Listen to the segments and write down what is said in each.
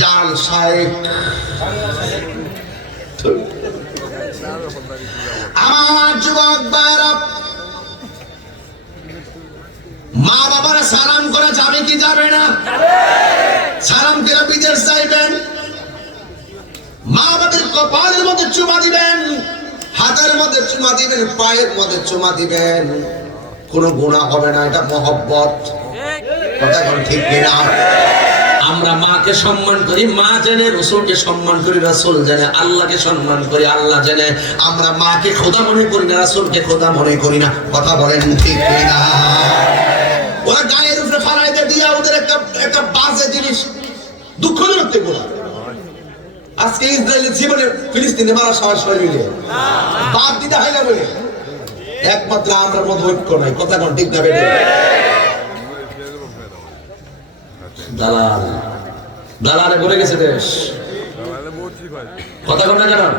জাল সাহেব। আমার যুবক মা বাবারা সালাম করা যাবে কি যাবে না? সালাম করে বিদেশ যাইবেন। মা বাবার কপালের মধ্যে চুমা দিবেন, হাতের মধ্যে চুমা দিবেন, পায়ের মধ্যে চুমা দিবেন। কোনো গুণা হবে না, এটা মহব্বত। কথা ঠিক কিনা? আমরা মাকে সম্মান করি, মা জেনে রসুলকে সম্মান করি, রাসুল জেনে, আল্লাহকে সম্মান করি, আল্লাহ জেনে, আমরা মাকে খোদা মনে করি না, রাসুলকে খোদা মনে করি না। কথা বলেন ঠিক কিনা? ওরা গায়ের উপরে দিয়া ওদের একটা একটা বাজে জিনিস। আজকে ইসরায়েলের জীবনে ফিলিস্তিনে মারা বাদ দিতে হয় না বলে। একমাত্র আমরা মধ্যে ঐক্য কথা কোন ঠিক না বেটে দালাল। দালালে ভরে গেছে দেশ। কথা কোন না জানান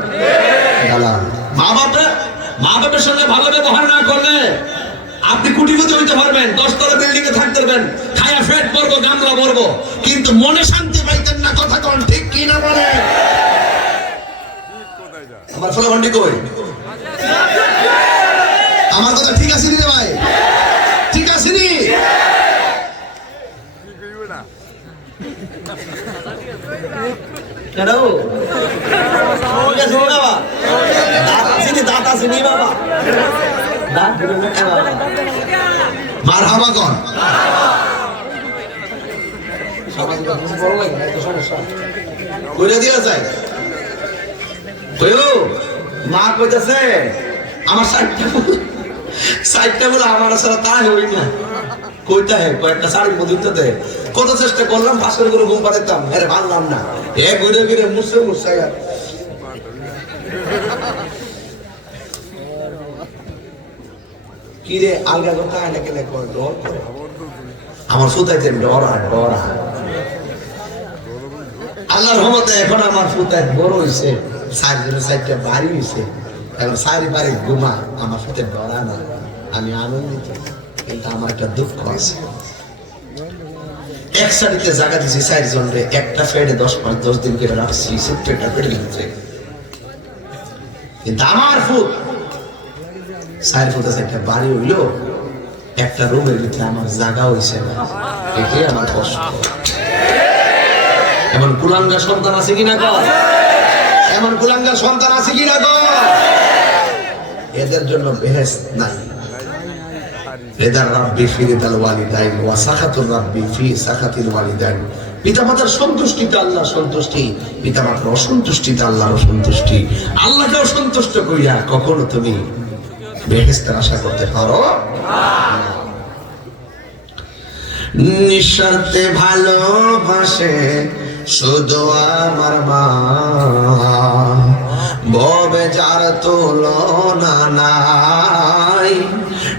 দালাল। মা বাপে মা বাপের সঙ্গে ভালো ব্যবহার না করলে আপনি কুটিপতি হইতে পারবেন দশতলা বিল্ডিং এ থাকতে পারবেন, খায়া ফেট পড়ব গামলা পড়ব কিন্তু মনে শান্তি পাইতেন না, কথা কোন ঠিক কি না বলে? আমার ফলে ভন্ডি কই? আমার কথা ঠিক আছে রে ভাই ঠিক আছে নি কেন? বাবা দাঁত দাঁত বাবা। দাঁত মার হাবা কর। দিয়া যায়। মা কইতাছে আমার সাইডটা সাইডটা বলে আমার সারা তাই হই না। কইতা হে কয়েকটা শাড়ি মধুতে দে। কত চেষ্টা করলাম ভাস্কর করে ঘুম পাড়াইতাম। আরে ভাঙলাম না। এ ঘুরে ঘুরে মুসে মুসে গেল। কি রে আলগা কথা এলাকে লেখো ডর করে? আমার সুতাইতে ডর আর ডর। আল্লাহর রহমতে এখন আমার ফুতায় বড় হইছে। চারজনের চারটা বাড়ি হইছে। এখন চারি বাড়ি ঘুমা, আমার সাথে ডরা না। আমি আনন্দিত, কিন্তু আমার একটা দুঃখ আছে। এক সারিতে জায়গা দিছি চারজন রে, একটা ফেডে দশ পাঁচ দশ দিন করে রাখছি একটা ফেডে ভিতরে কিন্তু ফুট চার ফুট আছে, একটা বাড়ি হইল, একটা রুমের ভিতরে আমার জায়গা হইছে না। এটাই আমার কষ্ট। এমন কুলাঙ্গা সন্তান আছে কিনা গো? এমন কুলাঙ্গা সন্তান আছে কিনা গো? এদের জন্য বেহেস নাই। রেদার রাব্বি ওয়ালিদাইন, ওয়া সাখাতুর রাব্বি ফি সাখাতিল ওয়ালিদাইন। পিতামাতার আল্লাহ সন্তুষ্টি, পিতামাতার আল্লাহর অসন্তুষ্টি আল্লাহকে অসন্তুষ্ট করিয়া কখনো তুমি বেহেস্তের আশা করতে পারো নিঃস্বার্থে ভালোবাসে শুধু আমার মা। ববে যার তুলনা নাই।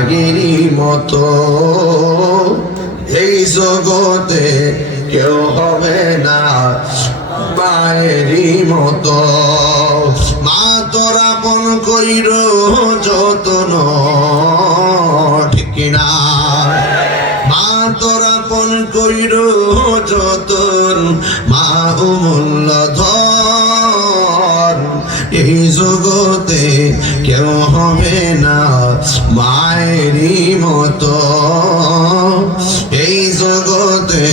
মাগেরই মতো। এই জগতে কেউ হবে না মায়েরই মতো। মা তোরা পন কইর যতন, ঠিক না মা তোরা পন কইর যতন, মা অমূল্য ধন। এই জগতে কেউ হবে না মায়েরই মতো। এই জগতে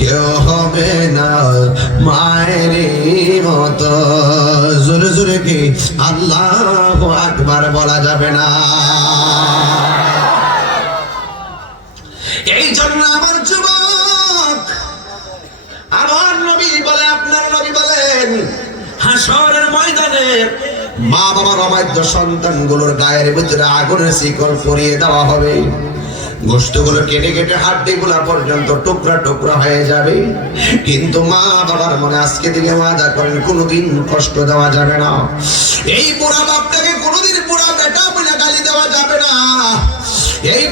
কেউ হবে না মায়েরই মতো। জোরে জোরে কি আল্লাহ আকবার বলা যাবে না? এই জন্য আমার যুবক, আমার নবী বলে, আপনার নবী বলেন, হাসরের ময়দানে মা বাবার অবাধ্য সন্তানগুলোর গায়ের ভিতরে আগুনের শিকল পরিয়ে দেওয়া হবে। গোষ্ঠগুলো কেটে কেটে হাড্ডি গুলা পর্যন্ত টুকরা টুকরা হয়ে যাবে। কিন্তু মা বাবার মনে আজকে থেকে ওয়াদা করেন, কোনোদিন কষ্ট দেওয়া যাবে না। এই বুড়া বাপটাকে কোনোদিন বুড়া বেটা বলে গালি দেওয়া যাবে না। এই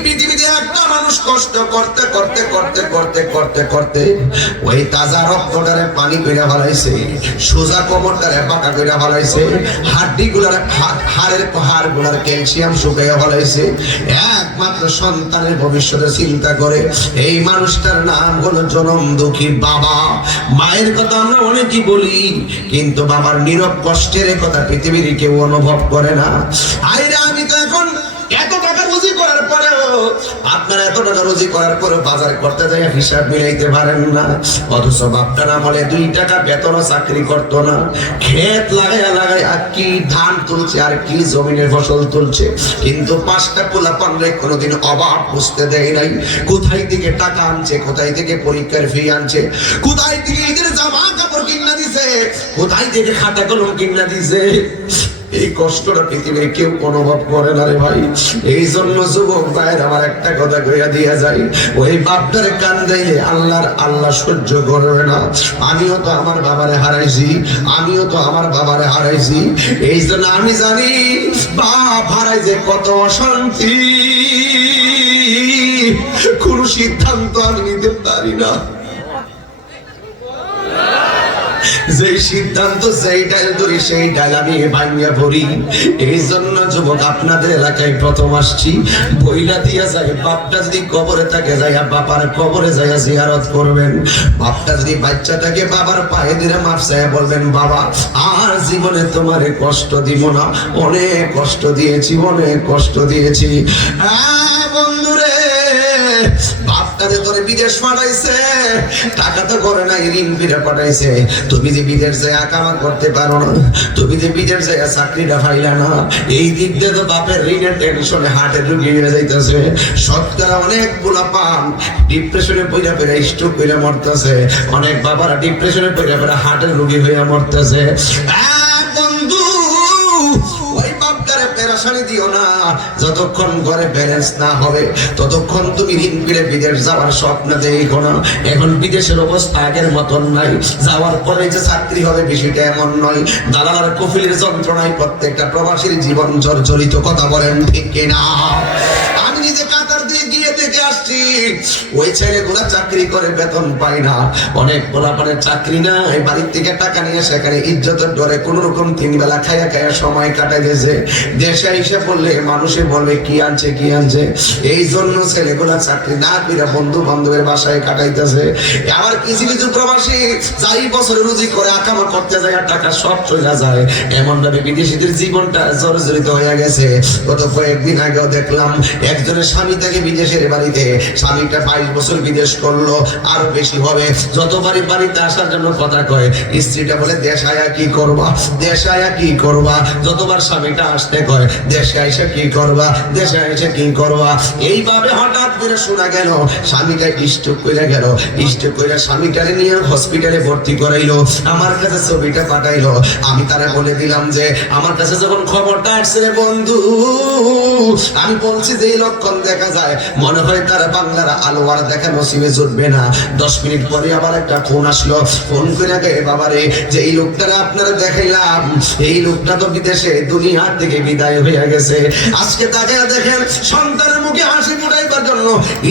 কষ্ট করতে করতে করতে করতে করতে করতে ওই তাজা রক্তটারে পানি কইরা ফেলাইছে, সোজা কোমরটারে পাকা কইরা ফেলাইছে হাড্ডি গুলার হাড়ের হাড়গুলার ক্যালসিয়াম শুকাইয়া ফেলাইছে। একমাত্র সন্তানের ভবিষ্যতে চিন্তা করে, এই মানুষটার নাম হলো জনম দুঃখী বাবা। মায়ের কথা আমরা অনেকই বলি, কিন্তু বাবার নীরব কষ্টের কথা পৃথিবীর কেউ অনুভব করে না। আইরে আমি তো এখন এত টাকা রুজি করার পরেও আপনার এত টাকা রুজি করার পরেও বাজার করতে যাই হিসাব মিলাইতে পারেন না। অথচ বাপটার আমলে দুই টাকা বেতনও চাকরি করতো না। ক্ষেত লাগাইয়া লাগাই আর কি ধান তুলছে, আর কি জমিনের ফসল তুলছে। কিন্তু পাঁচটা পোলা পানলে কোনোদিন অভাব বুঝতে দেয় নাই। কোথায় থেকে টাকা আনছে, কোথায় থেকে পরীক্ষার ফি আনছে, কোথায় থেকে ঈদের জামা কাপড় কিনা দিছে, কোথায় থেকে খাতা কলম কিনা দিছে। এই কষ্টটা পৃথিবীর কেউ অনুভব করে না রে ভাই। এই জন্য যুবক ভাইয়ের আমার একটা কথা কইয়া দিয়া যাই ওই বাপটারে কান দেয় আল্লাহর আল্লাহ সহ্য করবে না। আমিও তো আমার বাবারে হারাইছি, আমিও তো আমার বাবারে হারাইছি। এই জন্য আমি জানি, বাপ হারাই যে কত অশান্তি। কোন সিদ্ধান্ত আমি নিতে পারি না। যে সিদ্ধান্ত ধরি আমি ভাঙিয়া এই জন্য যুবক, আপনাদের এলাকায় প্রথম আসছি। বইলা দিয়া যায়, বাপটা যদি কবরে থাকে যাইয়া বাবার কবরে যাইয়া জিয়ারত করবেন। বাপটা যদি বাবার পায়ে দিলে মাপ চাইয়া বলবেন, বাবা, আর জীবনে তোমারে কষ্ট দিব না। অনেক কষ্ট দিয়েছি, অনেক কষ্ট দিয়েছি। হ্যাঁ বন্ধুরে বিদেশ পাঠাইছে। টাকা তো করে নাই, ঋণ ফিরে পাঠাইছে। তুমি যে বিদেশ যায় করতে পারো না, তুমি যে বিদেশ যায় চাকরিটা পাইলা না, এই দিক দিয়ে তো বাপের ঋণের টেনশনে রুগী হয়ে যাইতেছে। শতকরা অনেকগুলা পান ডিপ্রেশনে পইরা পইরা স্ট্রোক কইরা মরতেছে। অনেক বাবারা ডিপ্রেশনে পইরা পইরা হার্টের রুগী হয়ে মরতেছে। যতক্ষণ ঘরে ব্যালেন্স না হবে, ততক্ষণ তুমি ঋণ ফিরে বিদেশ যাওয়ার স্বপ্ন দেখো না। এখন বিদেশের অবস্থা আগের মতন নাই। যাওয়ার পরে যে চাকরি হবে বিষয়টা এমন নয়। দালালার কফিলের যন্ত্রণায় প্রত্যেকটা প্রবাসীর জীবন জর্জরিত, কথা বলেন ঠিক কিনা? আসছি ওই ছেলেগুলা চাকরি করে বেতন পায় না। অনেক পোলাপানের চাকরি নাই। বাড়ির থেকে টাকা নিয়ে সেখানে ইজ্জতের ডরে কোন রকম তিন বেলা খাইয়া খাইয়া সময় কাটাই দিয়েছে দেশে এসে বললে, মানুষে বলবে, কি আনছে কি আনছে? এই জন্য ছেলেগুলা চাকরি না করে বন্ধু বান্ধবের বাসায় কাটাইতেছে। আবার কিছু কিছু প্রবাসী যাই বছরে রুজি করে আকামা করতে যায় আর টাকা সব চলে যায়। এমন ভাবে বিদেশিদের জীবনটা জর্জরিত হয়ে গেছে। গত কয়েকদিন আগেও দেখলাম, একজনের স্বামী থাকে বিদেশের বাড়িতে স্বামীটা বাইশ বছর বিদেশ করল, আরও বেশি হবে। যতবারই বাড়িতে আসার জন্য কথা কয়, স্ত্রীটা বলে, দেশ আয়া কি করবা? দেশ আয়া কি করবা? যতবার স্বামীটা আসতে কয়, দেশে আইসা কি করবা? দেশে আইসা কি করবা? এইভাবে হঠাৎ করে শোনা গেল, স্বামীটা স্ট্রোক করে গেল। স্ট্রোক করে স্বামীটারে নিয়ে হসপিটালে ভর্তি করাইলো, আমার কাছে ছবিটা পাঠাইলো। আমি তারা বলে দিলাম যে, আমার কাছে যখন খবরটা আসছে বন্ধু আমি বলছি যে লক্ষণ দেখা যায়, মনে হয় তারা বাংলার আলো আর দেখা নসিবে জুটবে না। দশ মিনিট পরে আবার একটা ফোন আসলো। ফোন করে গে, বাবারে, যে এই লোকটারে আপনারা দেখাইলাম, এই লোকটা তো বিদেশে দুনিয়া থেকে বিদায় হয়ে গেছে। আজকে তাকে দেখেন, সন্তানের মুখে হাসি ফুটাইবার জন্য,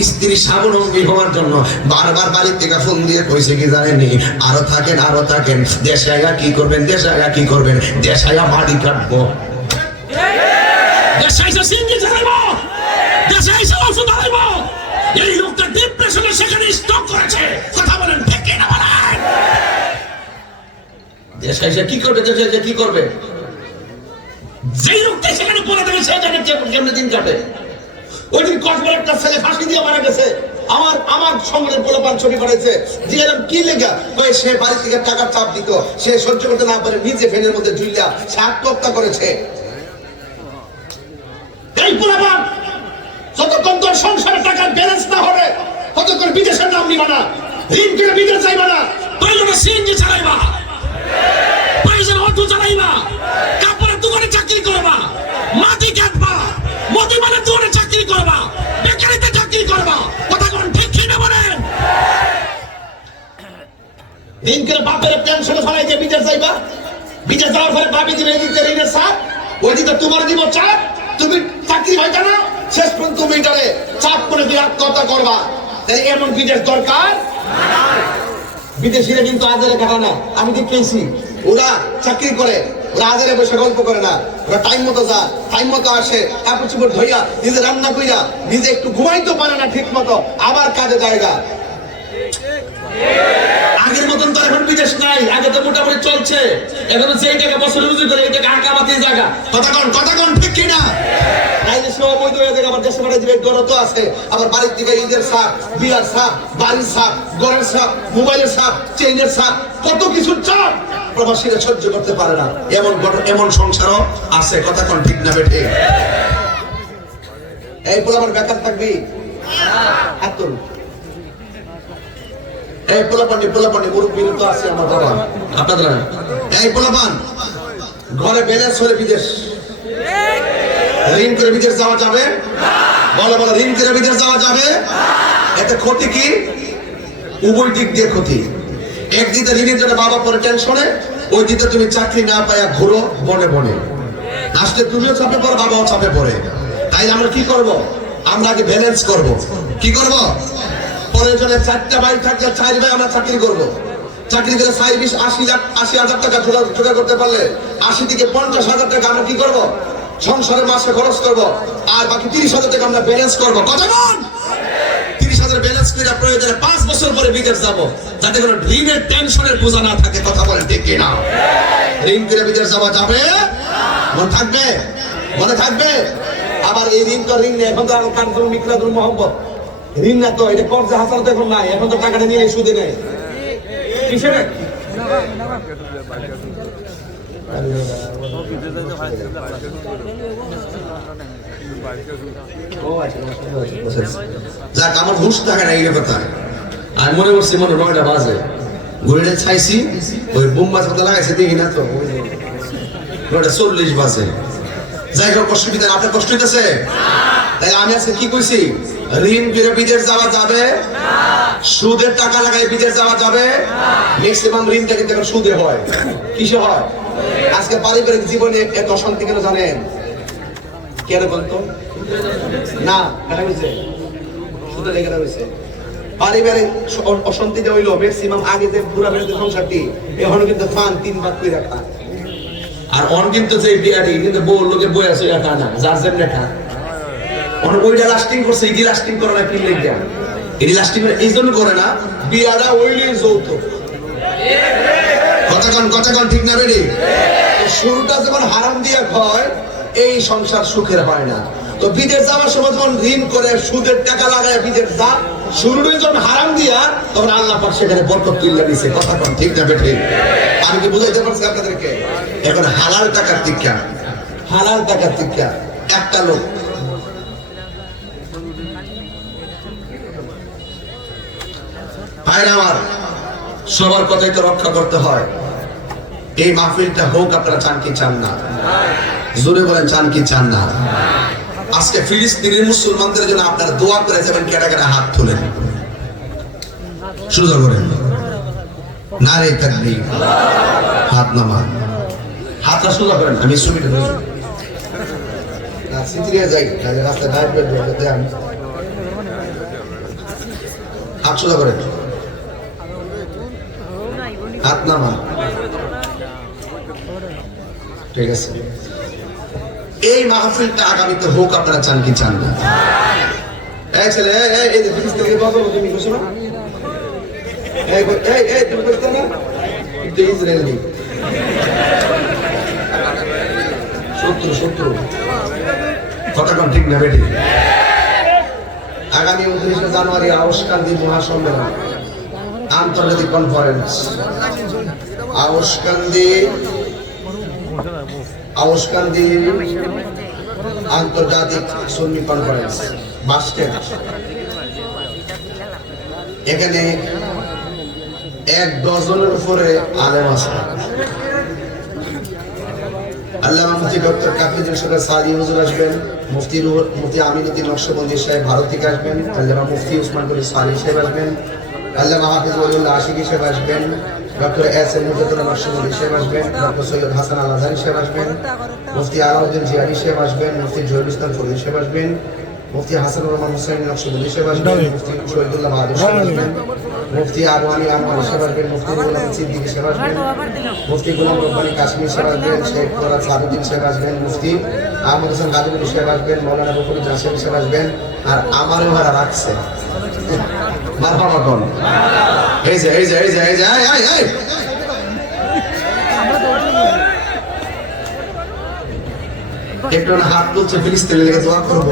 স্ত্রী স্বাবলম্বী হওয়ার জন্য, বারবার বাড়ির থেকে ফোন দিয়ে কইছে কি জানেনি আরও থাকেন আরও থাকেন। দেশে কি করবেন, দেশে কি করবেন? দেশে মাটি কাটবো। এসে কি করবে? দেশে এসে কি করবে? যেই সে জানে দিন কাটে। ওই দিন কসবার একটা ছেলে ফাঁসি দিয়ে মারা গেছে। আমার আমার ছবি কি কয়ে সে বাড়ি থেকে টাকার চাপ দিত। সে সহ্য করতে না পারে, নিজে ফেনের মধ্যে ঝুলিয়া সে আত্মহত্যা করেছে। এই পোলাপান যতক্ষণ তোর সংসারে টাকার ব্যালেন্স না হবে, ততক্ষণ বিদেশের নাম নিবা না। ঋণ করে বিদেশ যাইবা না। প্রয়োজনে সিএনজি চালাইবা। পয়সার অটো চালাইবা কাপড়ের দোকানে চাকরি করবা, মাটি কাটবা মতিমানের দোকানে চাকরি করবা, বেকারিতে চাকরি করবা। কথা কোন, ঠিক ঠিক বলেন? দিন করে বাপের টেনশন ফলাই যে বিচার চাইবা। বিচার যাওয়ার পরে বাপি দিবে দিতে ঋণের সাথ ওই দিতে তোমার দিব চাপ তুমি চাকরি হয় না শেষ পর্যন্ত তুমি এটারে চাপ করে বিরাট কথা করবা এমন বিচার দরকার? বিদেশিরা কিন্তু আজারে কাটা না। আমি দেখেছি ওরা চাকরি করে, ওরা আজারে বসে গল্প করে না। ওরা টাইম মতো যা টাইম মতো আসে। কাপড় চুপড় ধইয়া নিজে রান্না কইরা, নিজে একটু ঘুমাইতে পারে না ঠিক মতো আবার কাজে জায়গা আগের মতন তো এখন বিদেশ নাই আগে তো মোটামুটি চলছে। এখন সেই টাকা বছর রুজু করে এই টাকা আঁকামাতি জায়গা। কথা কন কথা কন ঠিক কিনা? তাইলে সে অবৈধ হয়ে যাবে আবার দেশে বাড়ি দিবে গরত তো আছে। আবার বাড়ির থেকে ঈদের সাপ বিয়ার সাপ বাড়ির সাপ গড়ের সাপ মোবাইলের সাপ চেইনের সাপ কত কিছু চাপ! প্রবাসীরা সহ্য করতে পারে না। এমন এমন সংসারও আছে কথা কন ঠিক না বেঠে? এই বলে আমার বেকার থাকবি? হাত তোল। এই পোলাপানি পোলাপানি, মুরব্বী তো আছে আমার বাবা। আপনাদের। এই পোলাপান, ঘরে ব্যালেন্স হলে বিদেশ। ঋণ করে বিদেশ যাওয়া যাবে? বলো বলো, ঋণ করে বিদেশ যাওয়া যাবে? এতে ক্ষতি কি? উভয় দিক দিয়ে ক্ষতি। একদিকে ঋণের জন্য বাবা পরে টেনশনে ওই দিকে তুমি চাকরি না পাইয়া ঘুরো বনে বনে। আসলে তুমিও চাপে পড়ো, বাবাও চাপে পড়ে। তাই আমরা কি করব? আমরা আগে ব্যালেন্স করব। কি করব? প্রয়োজনে চারটা বাড়ি থাকলে চার ভাই আমরা চাকরি করব। চাকরি করে চার আশি আশি হাজার টাকা জোগাড় করতে পারলে আশি থেকে পঞ্চাশ হাজার টাকা আমরা কি করব? সংসারের মাসে খরচ করব। আর বাকি তিরিশ হাজার টাকা আমরা ব্যালেন্স করব। কথা বল! তিরিশ হাজার ব্যালেন্স করে প্রয়োজনে পাঁচ বছর পরে বিদেশ যাব। যাতে কোনো ঋণের টেনশনের বোঝা না থাকে, কথা বলেন ঠিক কিনা? ঋণ করে বিদেশ যাওয়া যাবে? মনে থাকবে? মনে থাকবে? আবার এই ঋণ তো ঋণ নেই। এখন তো কানতুল মিকলাদুল মোহাম্মদ ঋণ না তো, এটা তো এখন নাই, এখন তো টাকাটা নিয়ে সুদে নেই কিসে যাক, আমার হুশ থাকে না এই কথা। আর মনে করছি বাজে। ওই তো। চল্লিশ বাজে। যাই হোক অসুবিধা আপনার কষ্ট হইতেছে? তাই আমি আজকে কি কইছি? ঋণ করে বিদেশ যাওয়া যাবে? সুদের টাকা লাগাই বিদেশ যাওয়া যাবে? ম্যাক্সিমাম ঋণটা কিন্তু এখন সুদে হয়। কিসে হয়? আজকে পারিবারিক জীবনে এত অশান্তি কেন জানেন? কেন বলতো? না, কেন হয়েছে? শুধু লেগে রয়েছে পারিবারিক অশান্তিটা হইল ম্যাক্সিমাম আগে যে পুরা বেড়ে সংসারটি, এখন কিন্তু ফান তিন ভাগ করে রাখা। আর অন কিন্তু যে বিয়ারি কিন্তু বউ, লোকে বই আছে এটা না, যার রেখা অন ওইটা লাস্টিং করছে এটি লাস্টিং করে না কি? লেগে এটি লাস্টিং করে, এই জন্য করে না, বিয়াটা ওইলি যৌতুক কথা কন ঠিক না বেরি শুরুটা যখন হারাম দিয়ে হয়, এই সংসার সুখের হয় না। তো বিদেশ যাওয়ার সময় যখন ঋণ করে, সুদের টাকা লাগায় বিদেশ যা শুরুটাই যখন হারাম দিয়া, তখন আল্লাহ পাক সেখানে বরকত তুলে দিছে। কথা কন, ঠিক না, বেঠি? আমি কি বুঝাইতে পারছি আপনাদেরকে? এখন হালাল টাকার টিকা হালাল টাকার টিকা একটা লোক ভাইরা আমার, সবার কথাই তো রক্ষা করতে হয়। এই মাহফিলটা হোক, আপনারা চান কি চান না। জোরে বলেন, চান কি চান না। আজকে ফিলিস্তিনের মুসলমানদের জন্য আপনারা দোয়া করে যাবেন কেটা কেটা হাত তোলেন। শুরু করেন না রে থাকবি হাত নামা হাতটা সোজা করেন আমি না সিটিরিয়া যাই রাস্তায় ডাইভ হাত সোজা করেন। হাত নামা। ঠিক আছে। এই মাহফিলটা আগামীতে হোক আপনারা চান কি চান না। এই ছেলে এই, ফিলিস্তিনের বদল তুমি বুঝছ না? এই এই এই তুমি বুঝতে না? এটা ইসরায়েলি শত্রু শত্রু কথা ঠিক না বেটি। আগামী উনত্রিশে জানুয়ারি আউসকান্দি মহাসম্মেলন। আন্তর্জাতিক কনফারেন্স আউসকান্দি আউসকান্দি আন্তর্জাতিক সুন্নি কনফারেন্স বাস্কেট এখানে এক ডজনের উপরে আলেম আছে। আল্লাহ মুফতি ডক্টর কাফিজুল সরকার সাদি হুজুর আসবেন, মুফতি মুফতি আমিনুদ্দিন নকশবন্দি সাহেব ভারত থেকে আসবেন আল্লাহ মুফতি উসমান কলি সালি সাহেব আসবেন আল্লাহ হাফিজ ওলিউল্লাহ আশিকি সাহেব আসবেন doctor S M Mujadur Rahman হিসেবে আসবেন ডক্টর সৈয়দ হাসান আল আজহার হিসেবে আসবেন মুফতি আলাউদ্দিন জিয়ারি হিসেবে আসবেন মুফতি জহির ইসলাম ফরিদ হিসেবে আসবেন মুফতি হাসানুর রহমান হুসাইন নকশবুল হিসেবে আসবেন মুফতি শহীদুল্লাহ বাহাদুর হিসেবে আসবেন মুফতি আবওয়ানি আনোয়ার হিসেবে আসবেন মুফতি গোলাম সিদ্দিক হিসেবে আসবেন মুফতি গোলাম রব্বানি কাশ্মীর হিসেবে আসবেন শেখ তোরা সাদুদ্দিন হিসেবে আসবেন মুফতি আহমদ হোসেন গাজীপুর হিসেবে আসবেন মৌলানা বকুল জাসেম হিসেবে আসবেন আর আমারও ভাড়া রাখছে বাবা বাবা এই যে এই যে এই যে এই যে একটু হাত তুলছে ফিলিস্তিনের লেগে দোয়া করব।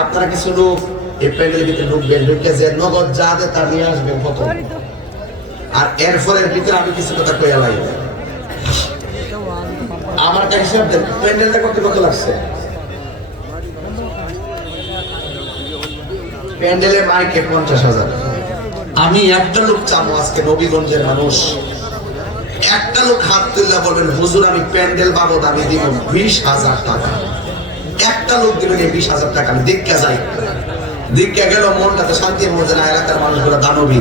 আপনারা কিছু লোক এই প্যান্ডেলের ভিতরে ঢুকবেন, ঢুকে যে নগদ যা দেয় তা নিয়ে আসবেন প্রথম। আর এর ফলের ভিতরে আমি কিছু কথা কইয়া লাগবে আমার দেন প্যান্ডেলটা করতে কত লাগছে? প্যান্ডেলের মাইকে পঞ্চাশ হাজার। আমি একটা লোক চাবো আজকে নবীগঞ্জের মানুষ। একটা লোক হাত তুললে বলবেন, হুজুর, আমি প্যান্ডেল বাবদ আমি দিব বিশ হাজার টাকা। একটা লোক দিবেন এই বিশ হাজার টাকা, আমি দীক্ষা যাই। দীক্ষা গেল মনটাতে শান্তি মজা না, এলাকার মানুষগুলো দানবী।